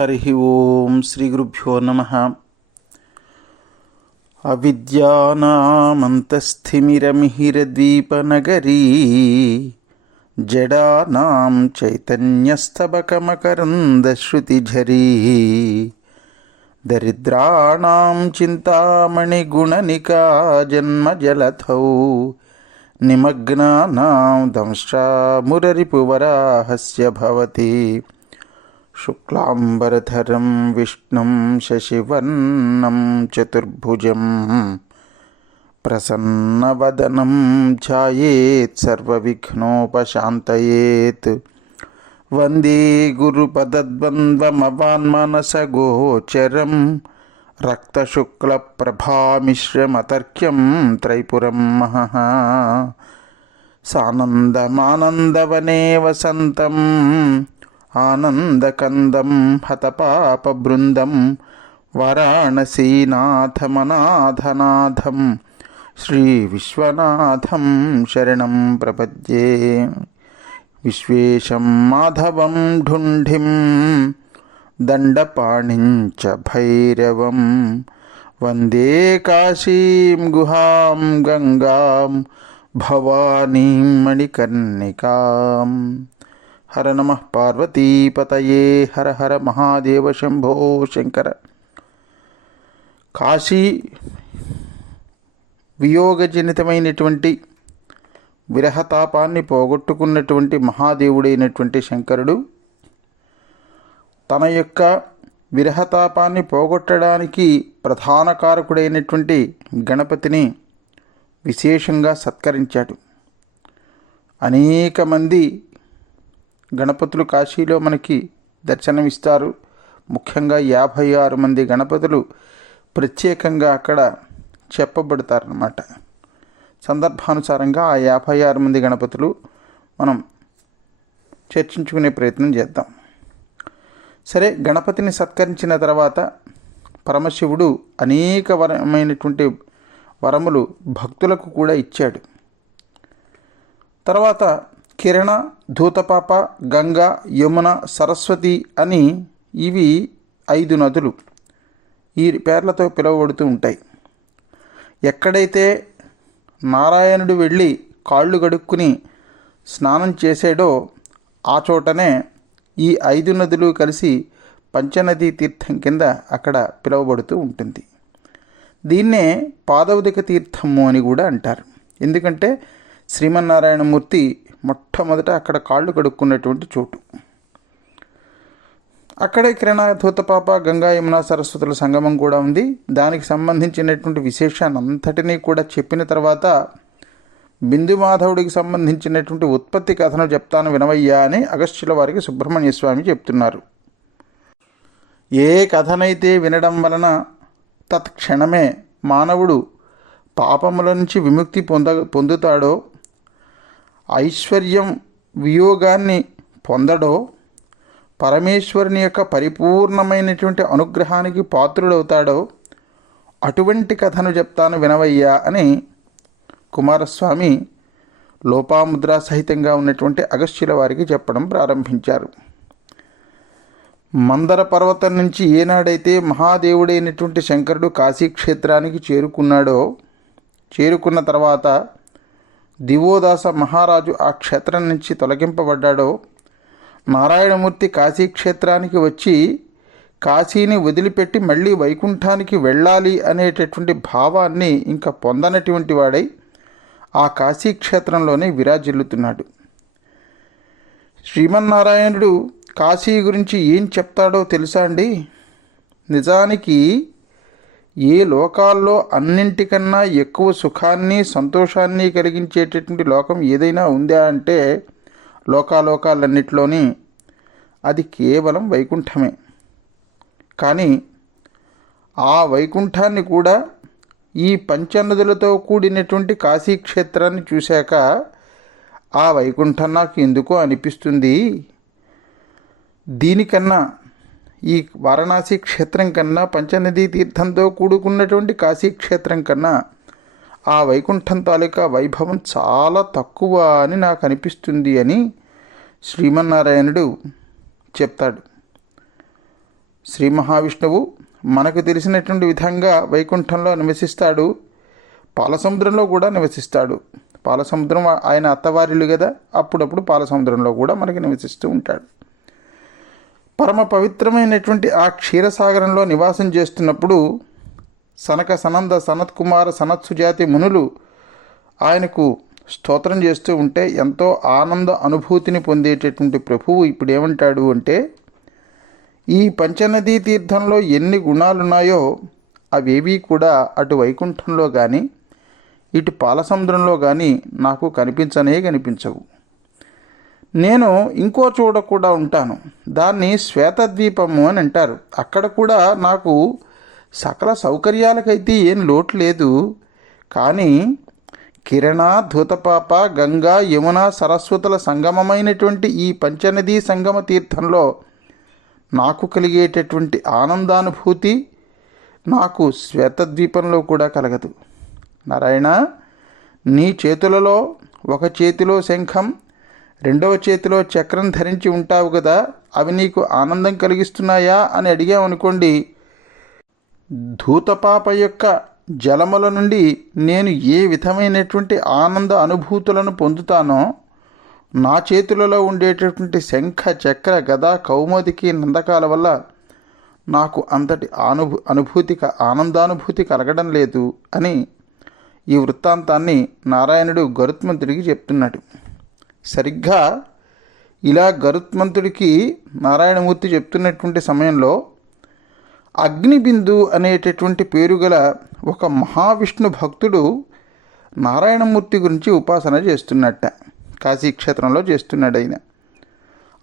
హరి ఓం శ్రీ గురుభ్యో నమః. అవిద్యానామంతస్థిమిరమిహిరద్వీపనగరీ జడానాం చైతన్యస్తబకమకరందశ్రుతిఝరీ దరిద్రాణాం చింతామణిగుణనికా జన్మజలధౌ నిమగ్నానాం దంష్ట్రామురరిపువరాహస్య భవతి. శుక్లాంబరధరం విష్ణుం శశివర్ణం చతుర్భుజం ప్రసన్నవదనం ధ్యాయేత్ సర్వవిఘ్నోపశాంతయేత్. వందే గురుపదద్వంద్వమవాన్మనసగోచరం రక్తశుక్లప్రభామిశ్రమతర్క్యం త్రైపురం మహః. సానందమానందవనే వసంతం ఆనందకందం హతపాపబృందం వారాణసీనాథమనాథనాథం శ్రీవిశ్వనాథం శరణం ప్రపద్యే. విశ్వేశం మాధవం ఢుంఢిం దండపాణిం చ భైరవం వందే కాశీం గుహాం గంగాం భవానీం మణికర్ణికాం. హర నమః పార్వతీపతయే హర హర మహాదేవ శంభో శంకర. కాశీ వియోగజనితమైనటువంటి విరహతాపాన్ని పోగొట్టుకున్నటువంటి మహాదేవుడైనటువంటి శంకరుడు తన యొక్క విరహతాపాన్ని పోగొట్టడానికి ప్రధాన కారకుడైనటువంటి గణపతిని విశేషంగా సత్కరించాడు. అనేక మంది గణపతులు కాశీలో మనకి దర్శనమిస్తారు. ముఖ్యంగా 56 మంది గణపతులు ప్రత్యేకంగా అక్కడ చెప్పబడతారన్నమాట. సందర్భానుసారంగా ఆ 56 మంది గణపతులు మనం చర్చించుకునే ప్రయత్నం చేద్దాం. సరే, గణపతిని సత్కరించిన తర్వాత పరమశివుడు అనేక వరమైనటువంటి వరములు భక్తులకు కూడా ఇచ్చాడు. తర్వాత కిరణ, ధూతపాప, గంగా, యమున, సరస్వతి అని ఇవి 5 నదులు ఈ పేర్లతో పిలువబడుతూ ఉంటాయి. ఎక్కడైతే నారాయణుడు వెళ్ళి కాళ్ళు కడుక్కుని స్నానం చేసాడో ఆ చోటనే ఈ 5 నదులు కలిసి పంచనదీ తీర్థం కింద అక్కడ పిలువబడుతూ ఉంటుంది. దీన్నే పాదవదిక తీర్థము అని కూడా అంటారు. ఎందుకంటే శ్రీమన్నారాయణమూర్తి మొట్టమొదట అక్కడ కాళ్ళు కడుక్కున్నటువంటి చోటు. అక్కడే కిరణ, ధూతపాప, గంగా, యమున, సరస్వతుల సంగమం కూడా ఉంది. దానికి సంబంధించినటువంటి విశేషాన్ని అంతటినీ కూడా చెప్పిన తర్వాత బిందుమాధవుడికి సంబంధించినటువంటి ఉత్పత్తి కథను చెప్తాను వినవయ్యా అని అగస్త్యుల వారికి సుబ్రహ్మణ్య స్వామి చెప్తున్నారు. ఏ కథనైతే వినడం వలన తత్క్షణమే మానవుడు పాపముల నుంచి విముక్తి పొందుతాడో, ఐశ్వర్యం వియోగాన్ని పొందడో, పరమేశ్వరుని యొక్క పరిపూర్ణమైనటువంటి అనుగ్రహానికి పాత్రుడవుతాడో అటువంటి కథను చెప్తాను వినవయ్యా అని కుమారస్వామి లోపాముద్రా సహితంగా ఉన్నటువంటి అగస్త్యుల వారికి చెప్పడం ప్రారంభించారు. మందర పర్వతం నుంచి ఏనాడైతే మహాదేవుడైనటువంటి శంకరుడు కాశీక్షేత్రానికి చేరుకున్న తర్వాత దివోదాస మహారాజు ఆ క్షేత్రం నుంచి తొలగింపబడ్డాడో, నారాయణమూర్తి కాశీక్షేత్రానికి వచ్చి కాశీని వదిలిపెట్టి మళ్ళీ వైకుంఠానికి వెళ్ళాలి అనేటటువంటి భావాన్ని ఇంకా పొందనటువంటి వాడై ఆ కాశీక్షేత్రంలోనే విరాజిల్లుతున్నాడు. శ్రీమన్నారాయణుడు కాశీ గురించి ఏం చెప్తాడో తెలుసా అండి? నిజానికి ఏ లోకాల్లో అన్నింటికన్నా ఎక్కువ సుఖాన్ని, సంతోషాన్ని కలిగించేటటువంటి లోకం ఏదైనా ఉందా అంటే లోకాలన్నిటిలోని అది కేవలం వైకుంఠమే. కానీ ఆ వైకుంఠాన్ని కూడా ఈ పంచనదులతో కూడినటువంటి కాశీక్షేత్రాన్ని చూశాక ఆ వైకుంఠం నాకు ఎందుకో అనిపిస్తుంది, దీనికన్నా ఈ వారణాసి క్షేత్రం కన్నా, పంచనదీ తీర్థంతో కూడుకున్నటువంటి కాశీక్షేత్రం కన్నా ఆ వైకుంఠం తాలూకా వైభవం చాలా తక్కువ అని నాకు అనిపిస్తుంది అని శ్రీమన్నారాయణుడు చెప్తాడు. శ్రీ మహావిష్ణువు మనకు తెలిసినటువంటి విధంగా వైకుంఠంలో నివసిస్తాడు, పాలసముద్రంలో కూడా నివసిస్తాడు. పాలసముద్రం ఆయన అత్తవారిలు కదా, అప్పుడప్పుడు పాలసముద్రంలో కూడా మనకి నివసిస్తూ ఉంటాడు. పరమ పవిత్రమైనటువంటి ఆ క్షీరసాగరంలో నివాసం చేస్తున్నప్పుడు సనక సనంద సనత్కుమార సనత్సుజాతి మునులు ఆయనకు స్తోత్రం చేస్తూ ఉంటే ఎంతో ఆనంద అనుభూతిని పొందేటటువంటి ప్రభువు ఇప్పుడు ఏమంటాడు అంటే, ఈ పంచనదీ తీర్థంలో ఎన్ని గుణాలున్నాయో అవేవీ కూడా అటు వైకుంఠంలో కానీ ఇటు పాలసముద్రంలో కానీ నాకు కనిపించవు. నేను ఇంకో చోట కూడా ఉంటాను, దాన్ని శ్వేతద్వీపము అని అంటారు. అక్కడ కూడా నాకు సకల సౌకర్యాలకైతే ఏం లోటు లేదు. కానీ కిరణ, ధూతపాప, గంగా, యమున, సరస్వతుల సంగమమైనటువంటి ఈ పంచనదీ సంగమ తీర్థంలో నాకు కలిగేటటువంటి ఆనందానుభూతి నాకు శ్వేతద్వీపంలో కూడా కలగదు. నారాయణ, నీ చేతులలో ఒక చేతిలో శంఖం, రెండవ చేతిలో చక్రం ధరించి ఉంటావు కదా, అవి నీకు ఆనందం కలిగిస్తున్నాయా అని అడిగామనుకోండి, ధూతపాప యొక్క జలముల నుండి నేను ఏ విధమైనటువంటి ఆనంద అనుభూతులను పొందుతానో, నా చేతులలో ఉండేటటువంటి శంఖ, చక్ర, గద, కౌముదికి, నందకాల వల్ల నాకు అంతటి ఆనందానుభూతి కలగడం లేదు అని ఈ వృత్తాంతాన్ని నారాయణుడు గరుత్మంతుడికి చెప్తున్నాడు. సరిగ్గా ఇలా గరుత్మంతుడికి నారాయణమూర్తి చెప్తున్నటువంటి సమయంలో అగ్నిబిందు అనేటటువంటి పేరు గల ఒక మహావిష్ణు భక్తుడు నారాయణమూర్తి గురించి ఉపాసన చేస్తున్నట్ట. కాశీక్షేత్రంలో చేస్తున్నాడు ఆయన.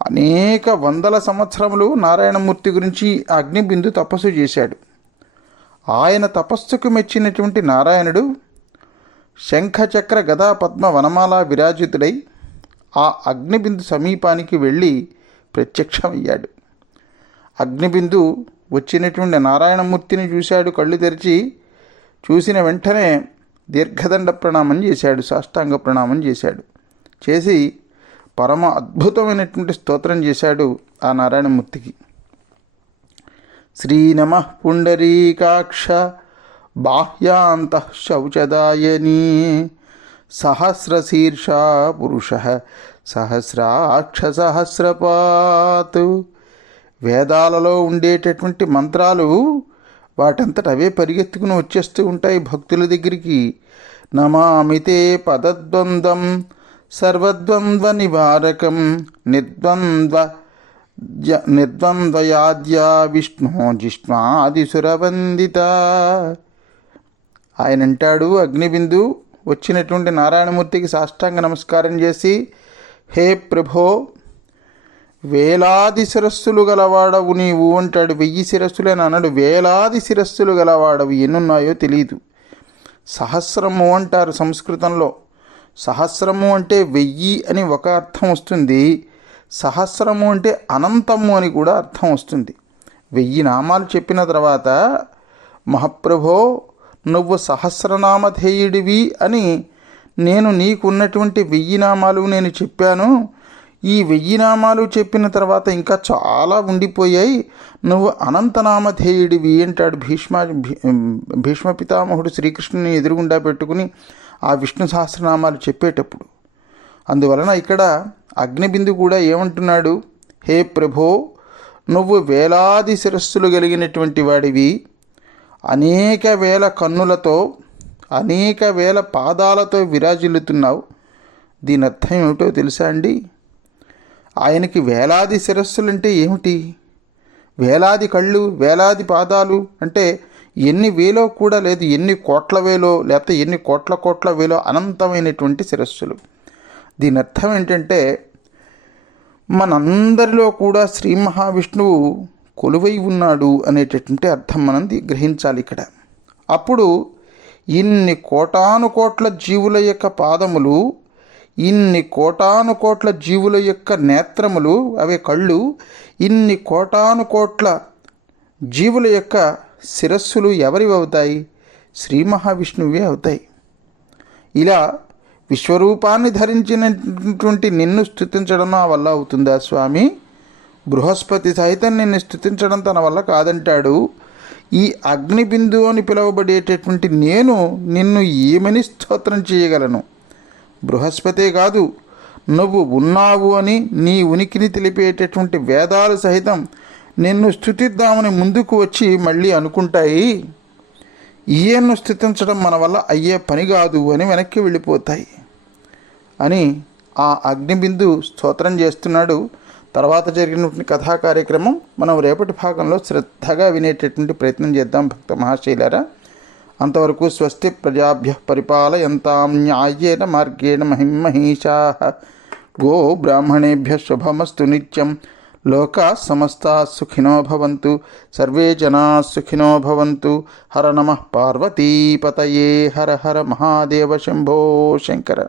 అనేక వందల సంవత్సరములు నారాయణమూర్తి గురించి అగ్నిబిందు తపస్సు చేశాడు. ఆయన తపస్సుకు మెచ్చినటువంటి నారాయణుడు శంఖచక్ర గదా పద్మ వనమాల విరాజితుడై ఆ అగ్నిబిందు సమీపానికి వెళ్ళి ప్రత్యక్షమయ్యాడు. అగ్నిబిందు వచ్చినటువంటి నారాయణమూర్తిని చూశాడు. కళ్ళు తెరిచి చూసిన వెంటనే దీర్ఘదండ ప్రణామం చేశాడు, సాష్టాంగ ప్రణామం చేశాడు. చేసి పరమ అద్భుతమైనటువంటి స్తోత్రం చేశాడు ఆ నారాయణమూర్తికి. శ్రీనమః పుండరీకాక్ష బాహ్యాంత శౌచదాయనీ సహస్రశీర్షా పురుష సహస్రాక్ష సహస్రపాత్. వేదాలలో ఉండేటటువంటి మంత్రాలు వాటంతట అవే పరిగెత్తుకుని వచ్చేస్తూ ఉంటాయి భక్తుల దగ్గరికి. నమామితే పదద్వంద్వం సర్వద్వంద్వ నివారకం నిర్ద్వంద్వయాద్యా విష్ణు జిష్ణాదిసురవందిత. ఆయన అంటాడు, అగ్నిబిందు వచ్చినటువంటి నారాయణమూర్తికి సాష్టాంగ నమస్కారం చేసి, హే ప్రభో, వేలాది శిరస్సులు గలవాడవు నీవు అంటాడు. 1000 శిరస్సులని అన్నాడు, వేలాది శిరస్సులు గలవాడవు. ఎన్నున్నాయో తెలియదు. సహస్రము అంటారు సంస్కృతంలో. సహస్రము అంటే 1000 అని ఒక అర్థం వస్తుంది, సహస్రము అంటే అనంతము అని కూడా అర్థం వస్తుంది. 1000 నామాలు చెప్పిన తర్వాత, మహాప్రభో నువ్వు సహస్రనామధేయుడివి అని నేను నీకున్నటువంటి 1000 నామాలు నేను చెప్పాను. ఈ 1000 నామాలు చెప్పిన తర్వాత ఇంకా చాలా ఉండిపోయాయి, నువ్వు అనంతనామధేయుడివి అంటాడు భీష్మ పితామహుడు శ్రీకృష్ణుని ఎదురుగుండా పెట్టుకుని ఆ విష్ణు సహస్రనామాలు చెప్పేటప్పుడు. అందువలన ఇక్కడ అగ్నిబిందు కూడా ఏమంటున్నాడు, హే ప్రభో, నువ్వు వేలాది శిరస్సులు కలిగినటువంటి వాడివి, అనేక వేల కన్నులతో అనేక వేల పాదాలతో విరాజిల్లుతున్నావు. దీని అర్థం ఏమిటో తెలుసా అండి? ఆయనకి వేలాది శిరస్సులంటే ఏమిటి? వేలాది కళ్ళు, వేలాది పాదాలు అంటే ఎన్ని వేలో కూడా లేదు, ఎన్ని కోట్ల వేలో లేకపోతే ఎన్ని కోట్ల వేలో అనంతమైనటువంటి శిరస్సులు. దీని అర్థం ఏంటంటే మనందరిలో కూడా శ్రీ మహావిష్ణువు కొలువై ఉన్నాడు అనేటటువంటి అర్థం మనం గ్రహించాలి ఇక్కడ. అప్పుడు ఇన్ని కోటాను కోట్ల జీవుల యొక్క పాదములు, ఇన్ని కోటాను కోట్ల జీవుల యొక్క నేత్రములు, అవే కళ్ళు, ఇన్ని కోటాను కోట్ల జీవుల యొక్క శిరస్సులు ఎవరివి అవుతాయి? శ్రీ మహావిష్ణువే అవుతాయి. ఇలా విశ్వరూపాన్ని ధరించినటువంటి నిన్ను స్తుతించడం నా వల్ల అవుతుందా స్వామి? బృహస్పతి సైతం నిన్ను స్తుతించడం తన వల్ల కాదంటాడు. ఈ అగ్నిబిందు అని పిలువబడేటటువంటి నేను నిన్ను ఏమని స్తోత్రం చేయగలను? బృహస్పతే కాదు, నువ్వు ఉన్నావు అని నీ ఉనికిని తెలిపేటటువంటి వేదాలు సహితం నిన్ను స్తుతిద్దామని ముందుకు వచ్చి మళ్ళీ అనుకుంటాయి, ఈయన్ను స్తుతించడం మన వల్ల అయ్యే పని కాదు అని వెనక్కి వెళ్ళిపోతాయి అని ఆ అగ్నిబిందు స్తోత్రం చేస్తున్నాడు. తర్వాత జరిగినటువంటి కథా కార్యక్రమం మనం రేపటి భాగంలో శ్రద్ధగా వినేటటువంటి ప్రయత్నం చేద్దాం భక్త మహాశైలారా. అంతవరకు స్వస్తి ప్రజాభ్య పరిపాలయంతాం న్యాయేన మార్గేణ మహిమహీషాః. గో బ్రాహ్మణేభ్య శుభమస్తు నిత్యం. లోకా సమస్తా సుఖినో భవంతు. సర్వే జనా సుఖినో భవంతు. హర నమః పార్వతీపతయే. హర హర మహాదేవ శంభో శంకర.